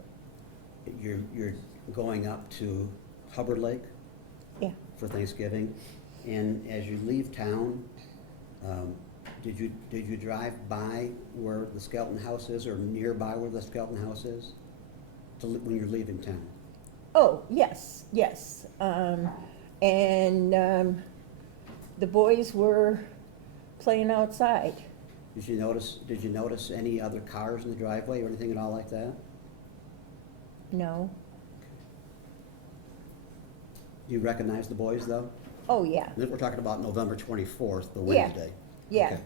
You're going up to Hubbard Lake Yeah. for Thanksgiving, and as you leave town, did you drive by where the Skelton house is, or nearby where the Skelton house is, when you're leaving town? Oh, yes, yes. The boys were playing outside. Did you notice any other cars in the driveway or anything at all like that? No. Do you recognize the boys, though? Oh, yeah. We're talking about November 24th, the Yeah. Wednesday. Yeah. Okay.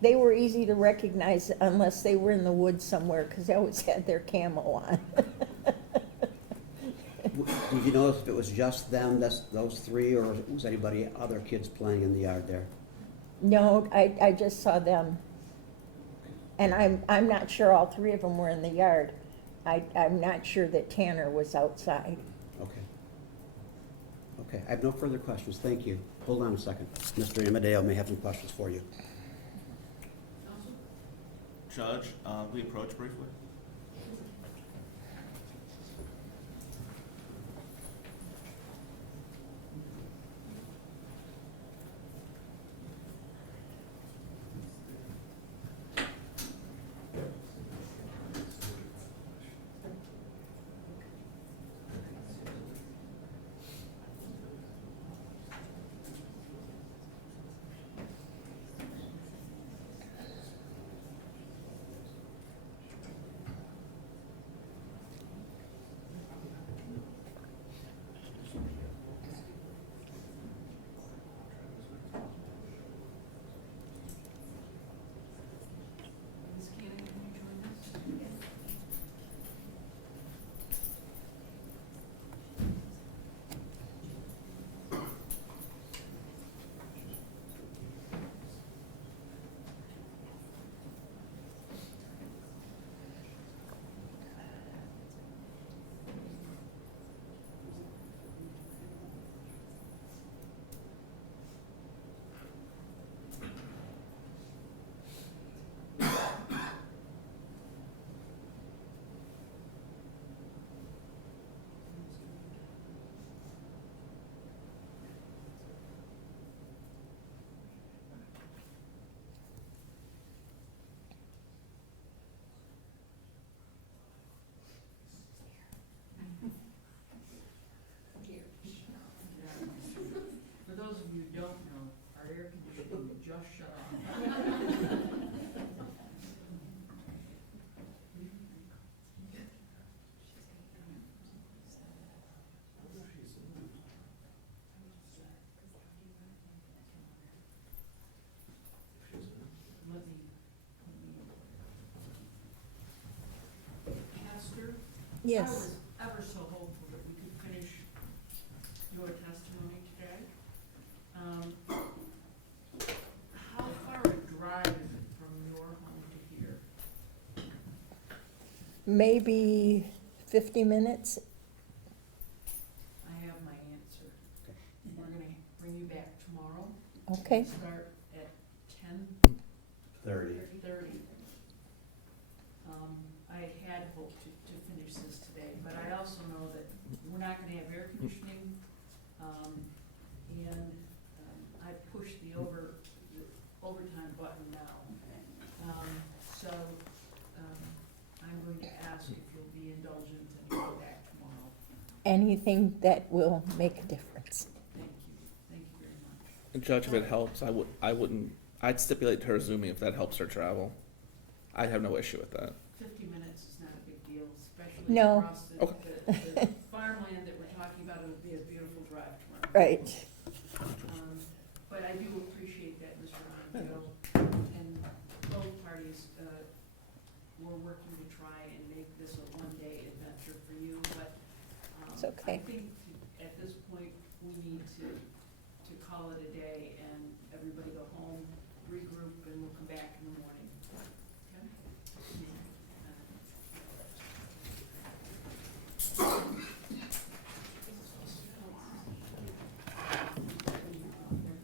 They were easy to recognize unless they were in the woods somewhere, because they always had their camo on. Did you notice if it was just them, those three, or was anybody, other kids playing in the yard there? No, I just saw them. And I'm not sure all three of them were in the yard. I'm not sure that Tanner was outside. Okay. Okay, I have no further questions, thank you. Hold on a second. Mr. Amadeo may have some questions for you. Counsel? Judge, we approach briefly. Yes. I was ever so hopeful that we could finish your testimony today. How far a drive is it from your home to here? Maybe 50 minutes? I have my answer. We're gonna bring you back tomorrow. Okay. Start at 30. 10:30. I had hoped to finish this today, but I also know that we're not gonna have air conditioning. And I pushed the overtime button now. So I'm going to ask if you'll be indulgent and go back tomorrow. Anything that will make a difference. Thank you very much. And Judge, if it helps, I'd stipulate to her Zooming if that helps her travel. I have no issue with that. 50 minutes is not a big deal, especially No. across the farmland that we're talking about. It would be a beautiful drive tomorrow. Right. But I do appreciate that, Mr. Montiel, and both parties were working to try and make this a one-day adventure for you, but It's okay. I think at this point, we need to call it a day and everybody go home, regroup, and we'll come back in the morning.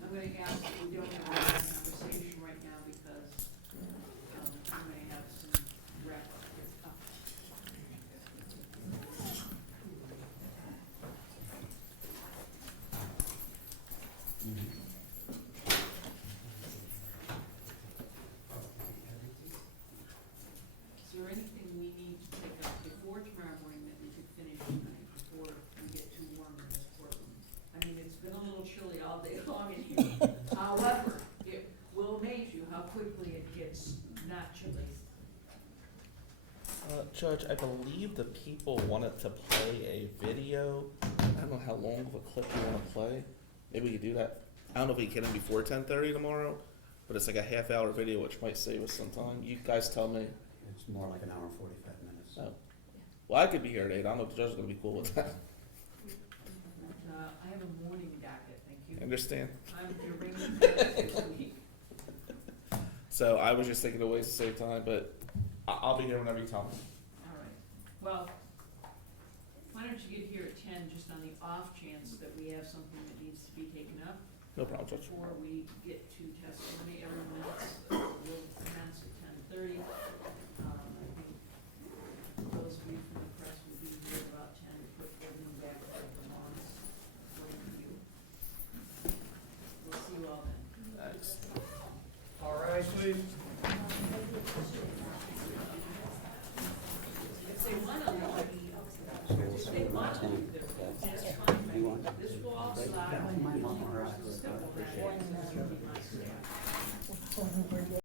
I'm gonna ask that we don't have a conversation right now because I'm gonna have some wrap up here. Is there anything we need to take up before tomorrow morning that we could finish tonight before we get too warm in this courtroom? I mean, it's been a little chilly all day long in here. However, it will amaze you how quickly it gets not chilly. Judge, I believe the people wanted to play a video. I don't know how long of a clip you want to play. Maybe we could do that. I don't know if we can get in before 10:30 tomorrow, but it's like a half-hour video, which might save us some time. You guys tell me. It's more like an hour and 45 minutes. Oh. Well, I could be here at 8. I don't know if the judge is going to be cool with that. I have a morning docket, thank you. Understand? I'm deranged this week. So I was just thinking of ways to save time, but I'll be here whenever you tell me. All right. Well, why don't you get here at 10, just on the off chance that we have something that needs to be taken up? No problem, Judge. Before we get to testimony, every minute will commence at 10:30. I think those of you from the press will be here about 10 to put everything back to the lawns for review. We'll see you all then. Thanks. All right, please. If they want to leave, if they want to leave, that's fine. This will all slide. My mom or I. Simple.